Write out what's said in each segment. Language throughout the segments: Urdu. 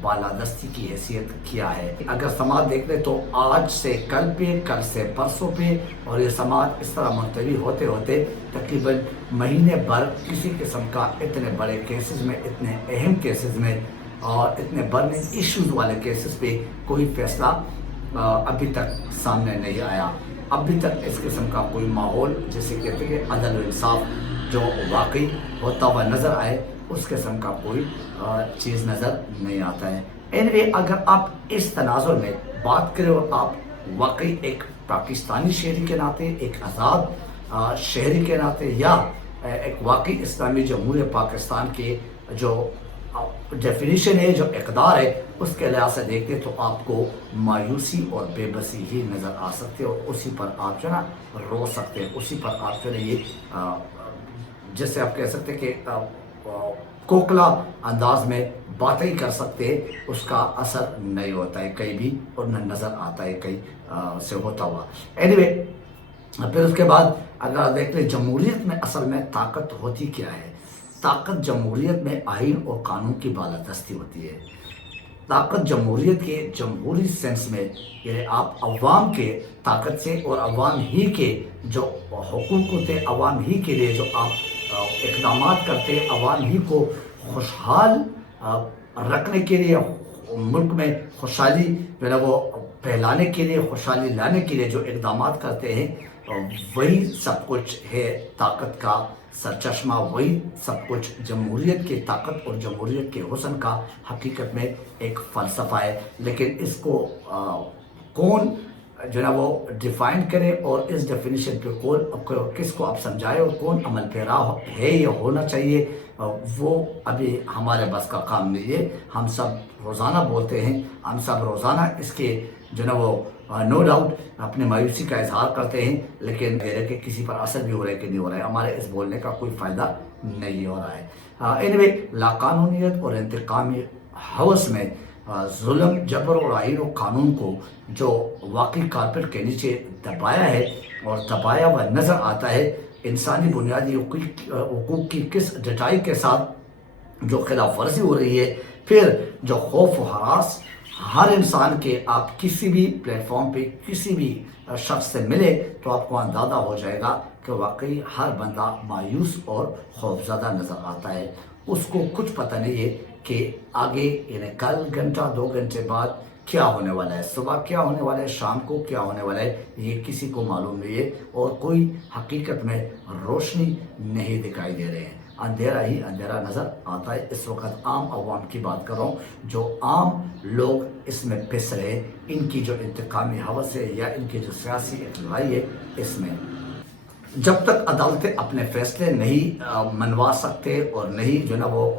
بالادستی کی حیثیت کیا ہے. اگر سماج دیکھ لیں تو آج سے کل پہ، کل سے پرسوں پہ، اور یہ سماج اس طرح منتوی ہوتے ہوتے تقریباً مہینے بھر کسی قسم کا اتنے بڑے کیسز میں، اتنے اہم کیسز میں اور اتنے برننگ ایشوز والے کیسز پہ کوئی فیصلہ ابھی تک سامنے نہیں آیا. ابھی تک اس قسم کا کوئی ماحول جسے کہتے ہیں کہ عدل و انصاف جو واقعی ہوتا ہوا نظر آئے، اس قسم کا کوئی چیز نظر نہیں آتا ہے. اینوے اگر آپ اس تناظر میں بات کریں اور آپ واقعی ایک پاکستانی شہری کے ناطے، ایک آزاد شہری کے ناطے، یا ایک واقعی اسلامی جمہوریہ پاکستان کے جو ڈیفینیشن ہے، جو اقدار ہے، اس کے لحاظ سے دیکھتے تو آپ کو مایوسی اور بے بسی ہی نظر آ سکتے، اور اسی پر آپ جو نا رو سکتے ہیں، اسی پر آپ جو ہے یہ جیسے آپ کہہ سکتے کہ کوکلا انداز میں باتیں ہی کر سکتے، اس کا اثر نہیں ہوتا ہے کہیں بھی، اور نہ نظر آتا ہے کہیں سے ہوتا ہوا. اینوے پھر اس کے بعد اگر دیکھ لیں جمہوریت میں اصل میں طاقت ہوتی کیا ہے. طاقت جمہوریت میں آئین اور قانون کی بالادستی ہوتی ہے. طاقت جمہوریت کے جمہوری سینس میں یعنی آپ عوام کے طاقت سے اور عوام ہی کے جو حقوق ہوتے ہیں، عوام ہی کے لیے جو آپ اقدامات کرتے ہیں، عوام ہی کو خوشحال رکھنے کے لیے، ملک میں خوشحالی جو ہے وہ پھیلانے کے لیے، خوشحالی لانے کے لیے جو اقدامات کرتے ہیں، وہی سب کچھ ہے طاقت کا سرچشمہ. وہی سب کچھ جمہوریت کی طاقت اور جمہوریت کے حسن کا حقیقت میں ایک فلسفہ ہے. لیکن اس کو کون جو ہے وہ ڈیفائن کرے، اور اس ڈیفینیشن پہ کون کس کو آپ سمجھائے، اور کون عمل پیرا ہے یا ہونا چاہیے، وہ ابھی ہمارے بس کا کام نہیں ہے. ہم سب روزانہ بولتے ہیں، ہم سب روزانہ اس کے جو ہے وہ نو ڈاؤٹ اپنے مایوسی کا اظہار کرتے ہیں، لیکن کہ کسی پر اثر بھی ہو رہا ہے کہ نہیں ہو رہا ہے، ہمارے اس بولنے کا کوئی فائدہ نہیں ہو رہا ہے. اینوے لاقانونیت اور انتقامی ہوس میں ظلم، جبر اور آئین و قانون کو جو واقعی کارپیٹ کے نیچے دبایا ہے اور دبایا ہوا نظر آتا ہے، انسانی بنیادی حقوق کی کس ڈٹائی کے ساتھ جو خلاف ورزی ہو رہی ہے، پھر جو خوف و ہراس ہر انسان کے، آپ کسی بھی پلیٹ فارم پہ کسی بھی شخص سے ملے تو آپ کو اندازہ ہو جائے گا کہ واقعی ہر بندہ مایوس اور خوفزدہ نظر آتا ہے. اس کو کچھ پتہ نہیں ہے کہ آگے یعنی کل گھنٹہ 2 گھنٹے بعد کیا ہونے والا ہے، صبح کیا ہونے والا ہے، شام کو کیا ہونے والا ہے، یہ کسی کو معلوم نہیں ہے، اور کوئی حقیقت میں روشنی نہیں دکھائی دے رہے ہیں. اندھیرا ہی اندھیرا نظر آتا ہے. اس وقت عام عوام کی بات کر رہا ہوں، جو عام لوگ اس میں پس رہے، ان کی جو انتقامی ہوس ہے یا ان کی جو سیاسی اطلاعی ہے، اس میں جب تک عدالتیں اپنے فیصلے نہیں منوا سکتے اور نہیں جو نا وہ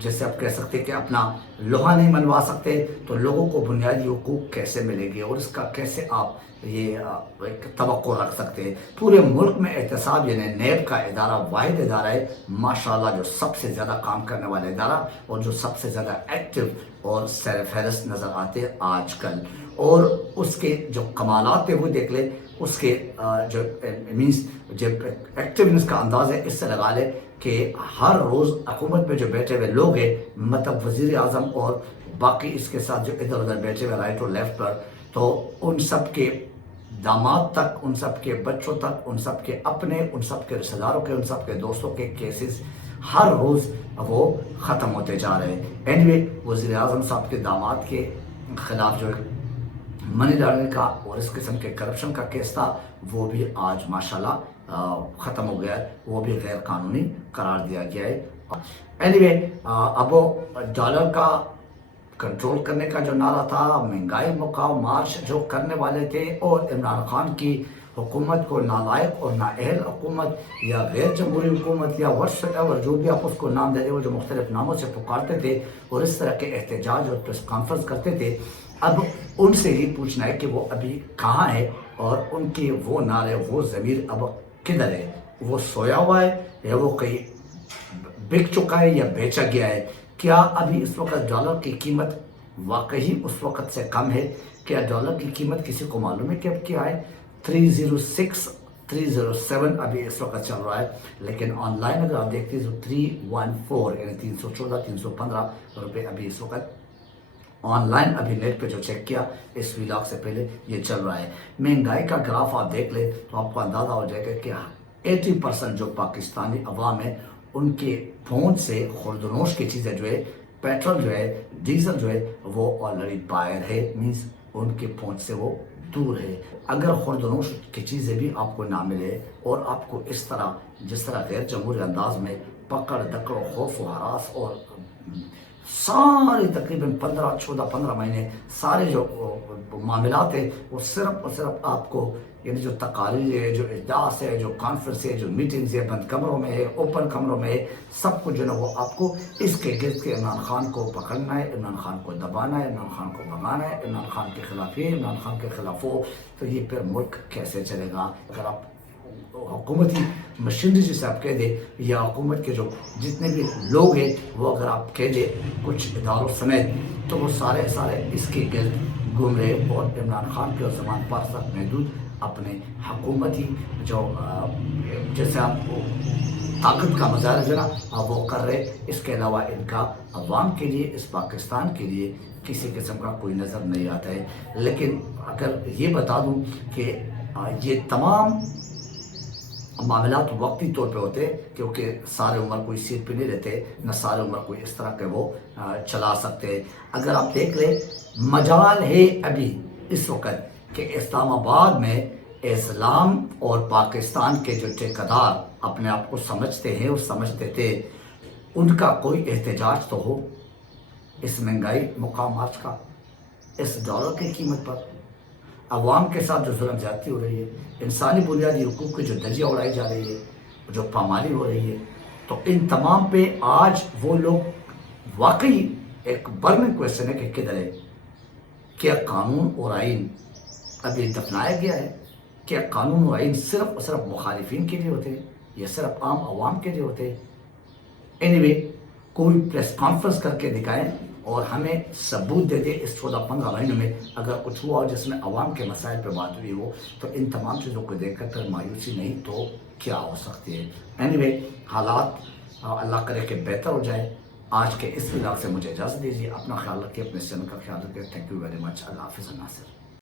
جیسے آپ کہہ سکتے کہ اپنا لوہا نہیں منوا سکتے، تو لوگوں کو بنیادی حقوق کیسے ملے گے، اور اس کا کیسے آپ یہ ایک توقع رکھ سکتے ہیں. پورے ملک میں احتساب یعنی نیب کا ادارہ واحد ادارہ ہے ماشاءاللہ، جو سب سے زیادہ کام کرنے والا ادارہ اور جو سب سے زیادہ ایکٹیو اور سیر فہرست نظر آتے ہیں آج کل. اور اس کے جو کمالات ہیں وہ دیکھ لیں، اس کے جو مینس جب ایکٹیونس کا انداز ہے، اس سے لگا لے کہ ہر روز حکومت میں جو بیٹھے ہوئے لوگ ہیں، مطلب وزیر اعظم اور باقی اس کے ساتھ جو ادھر ادھر بیٹھے ہوئے رائٹ اور لیفٹ پر، تو ان سب کے داماد تک، ان سب کے بچوں تک، ان سب کے اپنے، ان سب کے رشتہ داروں کے، ان سب کے دوستوں کے کیسز ہر روز وہ ختم ہوتے جا رہے ہیں. اینوے وزیر اعظم صاحب کے داماد کے خلاف جو منی لانڈرنگ کا اور اس قسم کے کرپشن کا کیس تھا، وہ بھی آج ماشاءاللہ ختم ہو گیا ہے، وہ بھی غیر قانونی قرار دیا گیا ہے. اینوے اب ڈالر کا کنٹرول کرنے کا جو نعرہ تھا، مہنگائی مقام مارچ جو کرنے والے تھے، اور عمران خان کی حکومت کو نالائق اور نااہل حکومت یا غیر جمہوری حکومت یا واٹس ایور جو بھی آپ اس کو نام دے دیں، وہ جو مختلف ناموں سے پکارتے تھے اور اس طرح کے احتجاج اور پریس کانفرنس کرتے تھے، اب ان سے ہی پوچھنا ہے کہ وہ ابھی کہاں ہے، اور ان کی وہ نعرے، وہ ضمیر اب کدھر ہے؟ وہ سویا ہوا ہے یا وہ کہیں بک چکا ہے یا بیچا گیا ہے؟ کیا ابھی اس وقت ڈالر کی قیمت واقعی اس وقت سے کم ہے؟ کیا ڈالر کی قیمت کسی کو معلوم ہے کہ اب کیا ہے؟ 306 307 ابھی اس وقت چل رہا ہے، لیکن آن لائن اگر آپ دیکھتے ہیں تو 314 یعنی 314 315 روپے ابھی اس وقت آن لائن ابھی نیٹ پہ جو چیک کیا اس ولاگ سے پہلے یہ چل رہا ہے. مہنگائی کا گراف آپ دیکھ لیں تو آپ کو اندازہ ہو جائے گا کہ 80% جو پاکستانی عوام ہے ان کے پہنچ سے خوردنوش کی چیزیں جو ہے پیٹرول جو ہے ڈیزل جو ہے وہ آلریڈی باہر ہے، مینس ان کے پہنچ سے وہ دور ہے. اگر خوردنوش کی چیزیں بھی آپ کو نہ ملے اور آپ کو اس طرح جس طرح غیر جمہوری انداز میں پکڑ دکڑ خوف و ہراس اور سارے تقریباً 15 مہینے سارے جو معاملات ہیں وہ صرف اور صرف آپ کو یعنی جو تقاریر ہے، جو اجلاس ہے، جو کانفرنس ہے، جو میٹنگز ہے، بند کمروں میں ہے، اوپن کمروں میں ہے، سب کچھ جو ہے وہ آپ کو اس کے گرد کے عمران خان کو پکڑنا ہے، عمران خان کو دبانا ہے، عمران خان کو بھگانا ہے، عمران خان کے خلاف یہ، عمران خان کے خلاف وہ. تو یہ پھر ملک کیسے چلے گا؟ اگر آپ حکومتی مشینری جسے آپ کہہ دیں یا حکومت کے جو جتنے بھی لوگ ہیں وہ اگر آپ کہہ دیں کچھ اداروں سمیت تو وہ سارے اس کے گرد گھوم رہے اور عمران خان کے زمان پر تک محدود اپنے حکومتی جو جیسے آپ کو طاقت کا مظاہرہ جو نا وہ کر رہے. اس کے علاوہ ان کا عوام کے لیے اس پاکستان کے لیے کسی قسم کا کوئی نظر نہیں آتا ہے. لیکن اگر یہ بتا دوں کہ یہ تمام معاملات وقتی طور پہ ہوتے کیونکہ سارے عمر کوئی سیٹ پہ نہیں رہتے، نہ سارے عمر کوئی اس طرح کے وہ چلا سکتے. اگر آپ دیکھ لیں مجال ہے ابھی اس وقت کہ اسلام آباد میں اسلام اور پاکستان کے جو ٹھیکیدار اپنے آپ کو سمجھتے ہیں اور سمجھتے تھے ان کا کوئی احتجاج تو ہو اس مہنگائی مقام مارچ کا، اس ڈالر کی قیمت پر، عوام کے ساتھ جو ظلم زیادتی ہو رہی ہے، انسانی بنیادی حقوق کی جو دھجیاں اڑائی جا رہی ہے، جو پامالی ہو رہی ہے. تو ان تمام پہ آج وہ لوگ واقعی ایک برننگ کویسچن ہے کہ کدھر ہے؟ کیا قانون اور آئین ابھی دفنایا گیا ہے؟ کیا قانون و آئین صرف اور صرف مخالفین کے لیے ہوتے ہیں یا صرف عام عوام کے لیے ہوتے ہیں؟ اینی وے کوئی پریس کانفرنس کر کے دکھائیں اور ہمیں ثبوت دے دے اس 14-15 مہینوں میں اگر کچھ ہوا جس میں عوام کے مسائل پہ بات ہوئی ہو. تو ان تمام چیزوں کو دیکھ کر پھر مایوسی نہیں تو کیا ہو سکتی ہے. اینی وے حالات اللہ کرے کہ بہتر ہو جائے. آج کے اس ولاگ سے مجھے اجازت دیجیے. اپنا خیال رکھیے، اپنے چینل کا خیال رکھیے. Thank you very much. اللہ حافظ. ناصر.